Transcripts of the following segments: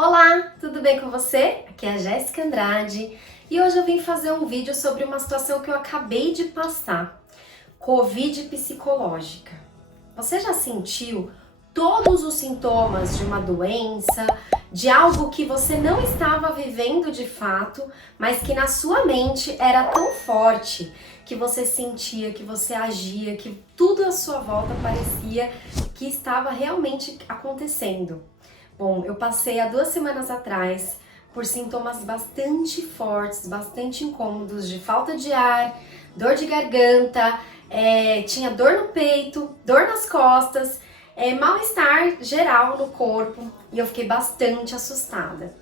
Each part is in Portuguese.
Olá, tudo bem com você? Aqui é a Jéssica Andrade e hoje eu vim fazer um vídeo sobre uma situação que eu acabei de passar, Covid psicológica. Você já sentiu todos os sintomas de uma doença, de algo que você não estava vivendo de fato, mas que na sua mente era tão forte que você sentia, que você agia, que tudo à sua volta parecia que estava realmente acontecendo? Bom, eu passei há 2 semanas atrás por sintomas bastante fortes, bastante incômodos de falta de ar, dor de garganta, tinha dor no peito, dor nas costas, mal-estar geral no corpo e eu fiquei bastante assustada.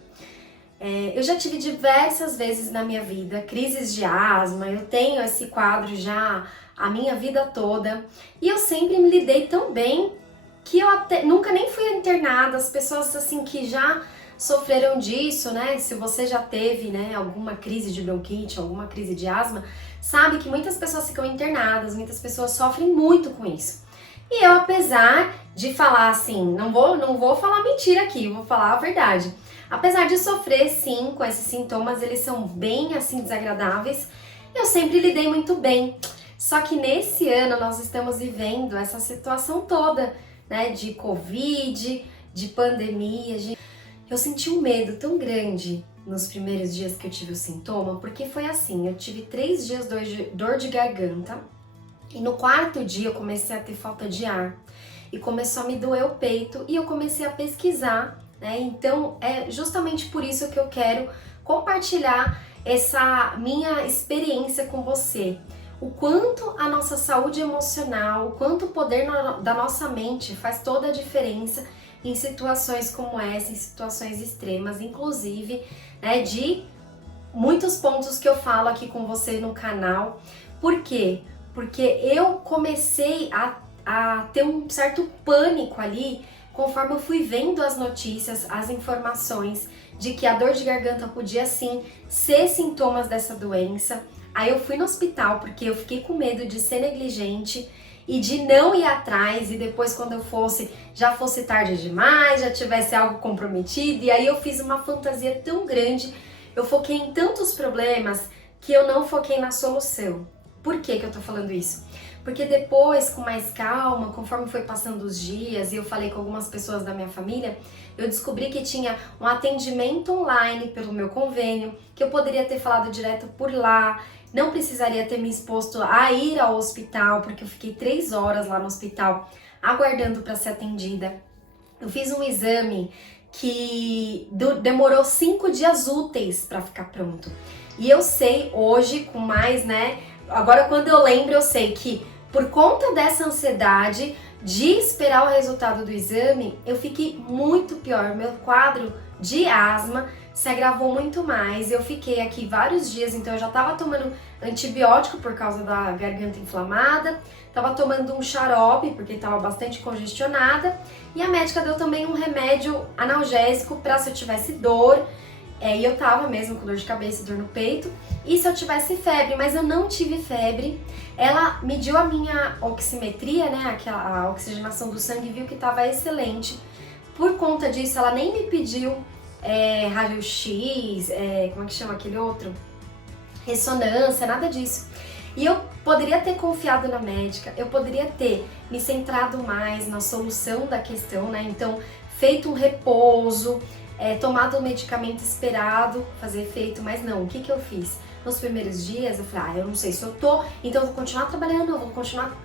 Eu já tive diversas vezes na minha vida crises de asma, eu tenho esse quadro já a minha vida toda e eu sempre me lidei tão bem que eu até nunca nem fui internada. As pessoas assim que já sofreram disso, né? Se você já teve, né, alguma crise de bronquite, alguma crise de asma, sabe que muitas pessoas ficam internadas, muitas pessoas sofrem muito com isso. E eu, apesar de falar assim, não vou falar mentira aqui, vou falar a verdade. Apesar de sofrer sim com esses sintomas, eles são bem assim desagradáveis, eu sempre lidei muito bem. Só que nesse ano nós estamos vivendo essa situação toda, né, de Covid, de pandemia. Eu senti um medo tão grande nos primeiros dias que eu tive o sintoma, porque foi assim, eu tive 3 dias dor de garganta e no 4º dia eu comecei a ter falta de ar e começou a me doer o peito e eu comecei a pesquisar, né? Então é justamente por isso que eu quero compartilhar essa minha experiência com você. O quanto a nossa saúde emocional, o quanto o poder da nossa mente faz toda a diferença em situações como essa, em situações extremas, inclusive, né, de muitos pontos que eu falo aqui com você no canal. Por quê? Porque eu comecei a ter um certo pânico ali, conforme eu fui vendo as notícias, as informações de que a dor de garganta podia sim ser sintomas dessa doença. Aí eu fui no hospital porque eu fiquei com medo de ser negligente e de não ir atrás e depois quando eu fosse, já fosse tarde demais, já tivesse algo comprometido. E aí eu fiz uma fantasia tão grande, eu foquei em tantos problemas que eu não foquei na solução. Por que eu tô falando isso? Porque depois, com mais calma, conforme foi passando os dias e eu falei com algumas pessoas da minha família, eu descobri que tinha um atendimento online pelo meu convênio, que eu poderia ter falado direto por lá, não precisaria ter me exposto a ir ao hospital, porque eu fiquei 3 horas lá no hospital aguardando para ser atendida. Eu fiz um exame que demorou 5 dias úteis para ficar pronto. E eu sei hoje, com mais, né? Agora, quando eu lembro, eu sei que por conta dessa ansiedade de esperar o resultado do exame, eu fiquei muito pior. Meu quadro de asma se agravou muito mais. Eu fiquei aqui vários dias, então eu já tava tomando antibiótico por causa da garganta inflamada, tava tomando um xarope porque tava bastante congestionada, e a médica deu também um remédio analgésico para se eu tivesse dor. E eu tava mesmo com dor de cabeça, dor no peito, e se eu tivesse febre, mas eu não tive febre. Ela mediu a minha oximetria, né, a oxigenação do sangue, viu que tava excelente. Por conta disso, ela nem me pediu raio-x, como é que chama aquele outro? Ressonância, nada disso. E eu poderia ter confiado na médica, eu poderia ter me centrado mais na solução da questão, né, então feito um repouso, tomado o medicamento esperado fazer efeito, mas não, o que eu fiz? Nos primeiros dias eu falei, eu não sei se eu tô, então eu vou continuar trabalhando, eu vou continuar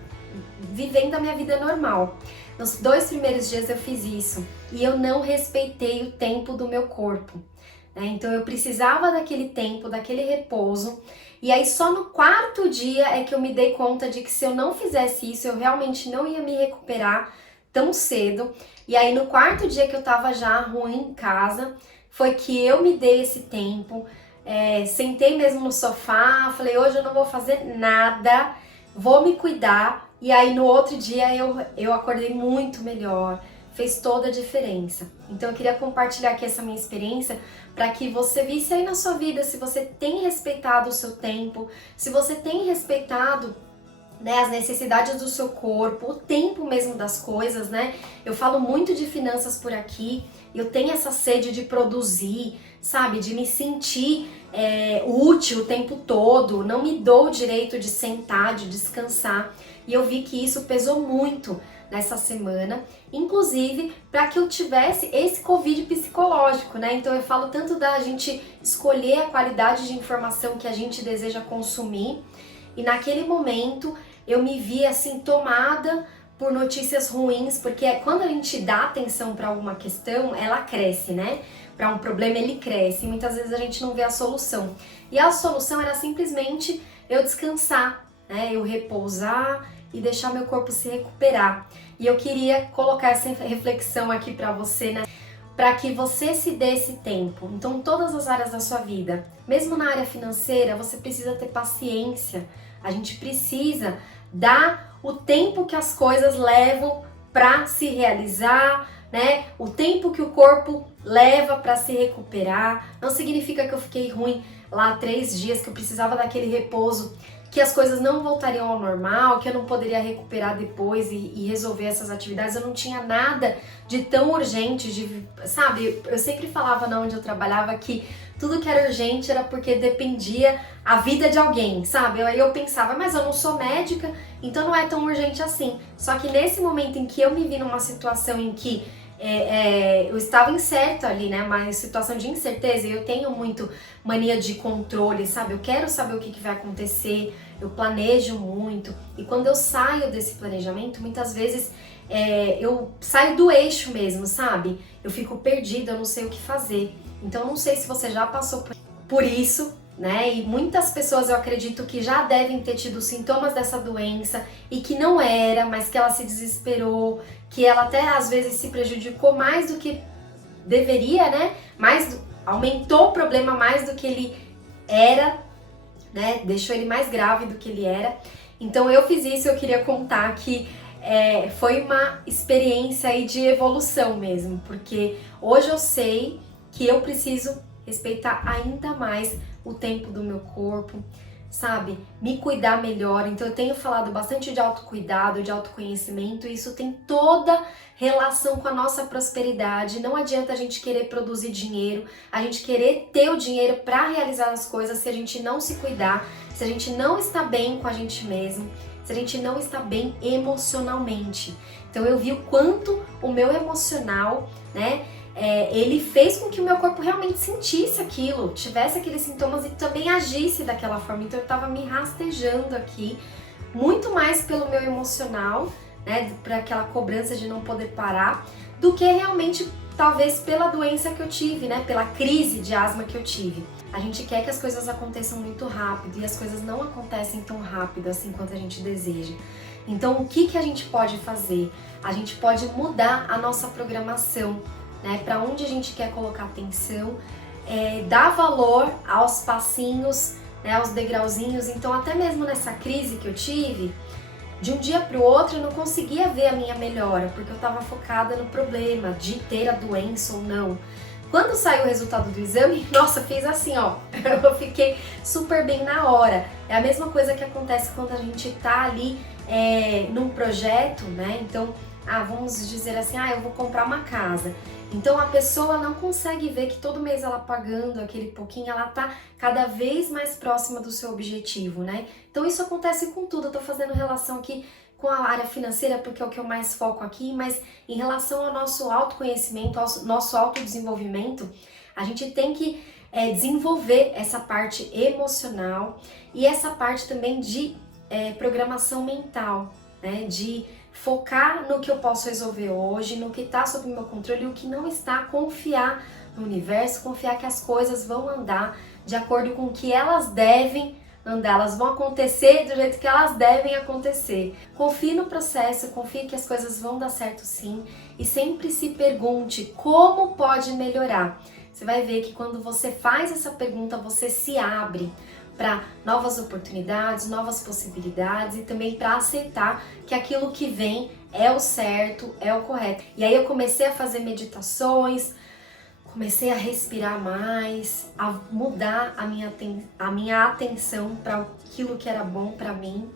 vivendo a minha vida normal. Nos 2 primeiros dias eu fiz isso e eu não respeitei o tempo do meu corpo, né? Então eu precisava daquele tempo, daquele repouso, e aí só no 4º dia é que eu me dei conta de que se eu não fizesse isso, eu realmente não ia me recuperar tão cedo. E aí no 4º dia que eu tava já ruim em casa, foi que eu me dei esse tempo, sentei mesmo no sofá, falei, hoje eu não vou fazer nada, vou me cuidar. E aí no outro dia eu acordei muito melhor, fez toda a diferença. Então eu queria compartilhar aqui essa minha experiência para que você visse aí na sua vida se você tem respeitado o seu tempo, se você tem respeitado, né, as necessidades do seu corpo, o tempo mesmo das coisas, né? Eu falo muito de finanças por aqui, eu tenho essa sede de produzir, sabe? De me sentir útil o tempo todo, não me dou o direito de sentar, de descansar. E eu vi que isso pesou muito nessa semana, inclusive para que eu tivesse esse Covid psicológico, né? Então eu falo tanto da gente escolher a qualidade de informação que a gente deseja consumir, e naquele momento eu me vi assim tomada por notícias ruins, porque quando a gente dá atenção para alguma questão, ela cresce, né? Para um problema ele cresce, e muitas vezes a gente não vê a solução. E a solução era simplesmente eu descansar, né? Eu repousar e deixar meu corpo se recuperar. E eu queria colocar essa reflexão aqui para você, né? Para que você se dê esse tempo. Então, em todas as áreas da sua vida, mesmo na área financeira, você precisa ter paciência. A gente precisa dar o tempo que as coisas levam para se realizar, né? O tempo que o corpo leva para se recuperar. Não significa que eu fiquei ruim lá 3 dias, que eu precisava daquele repouso, que as coisas não voltariam ao normal, que eu não poderia recuperar depois e resolver essas atividades. Eu não tinha nada de tão urgente, sabe? Eu sempre falava na onde eu trabalhava que tudo que era urgente era porque dependia a vida de alguém, sabe? Aí eu pensava, mas eu não sou médica, então não é tão urgente assim. Só que nesse momento em que eu me vi numa situação em que eu estava incerta ali, né? Uma situação de incerteza, e eu tenho muito mania de controle, sabe? Eu quero saber o que vai acontecer, eu planejo muito, e quando eu saio desse planejamento, muitas vezes eu saio do eixo mesmo, sabe? Eu fico perdida, eu não sei o que fazer. Então, não sei se você já passou por isso, né? E muitas pessoas eu acredito que já devem ter tido sintomas dessa doença e que não era, mas que ela se desesperou, que ela até às vezes se prejudicou mais do que deveria, né? Aumentou o problema mais do que ele era, né? Deixou ele mais grave do que ele era. Então eu fiz isso, eu queria contar que foi uma experiência aí de evolução mesmo, porque hoje eu sei que eu preciso respeitar ainda mais o tempo do meu corpo, sabe? Me cuidar melhor. Então eu tenho falado bastante de autocuidado, de autoconhecimento, e isso tem toda relação com a nossa prosperidade. Não adianta a gente querer produzir dinheiro, a gente querer ter o dinheiro para realizar as coisas se a gente não se cuidar, se a gente não está bem com a gente mesmo, se a gente não está bem emocionalmente. Então eu vi o quanto o meu emocional, né? Ele fez com que o meu corpo realmente sentisse aquilo, tivesse aqueles sintomas e também agisse daquela forma. Então eu tava me rastejando aqui, muito mais pelo meu emocional, né, para aquela cobrança de não poder parar, do que realmente talvez pela doença que eu tive, né, pela crise de asma que eu tive. A gente quer que as coisas aconteçam muito rápido e as coisas não acontecem tão rápido assim quanto a gente deseja. Então o que a gente pode fazer? A gente pode mudar a nossa programação, né, para onde a gente quer colocar atenção, dar valor aos passinhos, né, aos degrauzinhos. Então até mesmo nessa crise que eu tive, de um dia para o outro eu não conseguia ver a minha melhora, porque eu estava focada no problema de ter a doença ou não. Quando saiu o resultado do exame, nossa, fez assim, ó, eu fiquei super bem na hora. É a mesma coisa que acontece quando a gente tá ali num projeto, né? Então, vamos dizer assim, eu vou comprar uma casa. Então a pessoa não consegue ver que todo mês ela pagando aquele pouquinho, ela tá cada vez mais próxima do seu objetivo, né? Então isso acontece com tudo. Eu tô fazendo relação aqui com a área financeira porque é o que eu mais foco aqui, mas em relação ao nosso autoconhecimento, ao nosso autodesenvolvimento, a gente tem que desenvolver essa parte emocional e essa parte também de programação mental, né? De focar no que eu posso resolver hoje, no que está sob meu controle e o que não está, confiar no universo, confiar que as coisas vão andar de acordo com o que elas devem andar, elas vão acontecer do jeito que elas devem acontecer. Confie no processo, confie que as coisas vão dar certo sim, e sempre se pergunte como pode melhorar. Você vai ver que quando você faz essa pergunta, você se abre para novas oportunidades, novas possibilidades e também para aceitar que aquilo que vem é o certo, é o correto. E aí eu comecei a fazer meditações, comecei a respirar mais, a mudar a minha atenção para aquilo que era bom para mim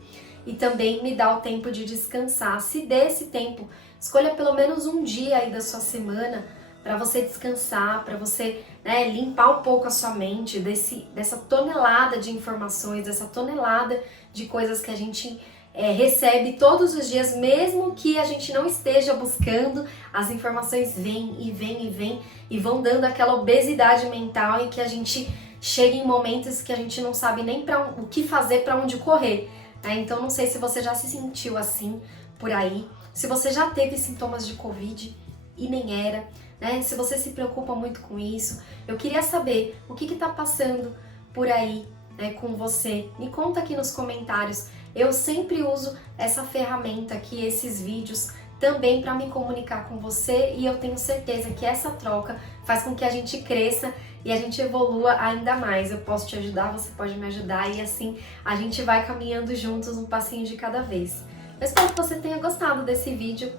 e também me dar o tempo de descansar. Se dê esse tempo, escolha pelo menos um dia aí da sua semana para você descansar, para você, né, limpar um pouco a sua mente dessa tonelada de informações, dessa tonelada de coisas que a gente recebe todos os dias, mesmo que a gente não esteja buscando, as informações vêm e vêm e vêm e vão dando aquela obesidade mental em que a gente chega em momentos que a gente não sabe nem o que fazer, para onde correr. Né? Então não sei se você já se sentiu assim por aí, se você já teve sintomas de Covid e nem era, né? Se você se preocupa muito com isso, eu queria saber o que está passando por aí, né, com você. Me conta aqui nos comentários. Eu sempre uso essa ferramenta aqui, esses vídeos, também para me comunicar com você, e eu tenho certeza que essa troca faz com que a gente cresça e a gente evolua ainda mais. Eu posso te ajudar, você pode me ajudar, e assim a gente vai caminhando juntos, um passinho de cada vez. Eu espero que você tenha gostado desse vídeo.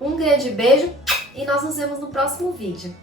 Um grande beijo e nós nos vemos no próximo vídeo.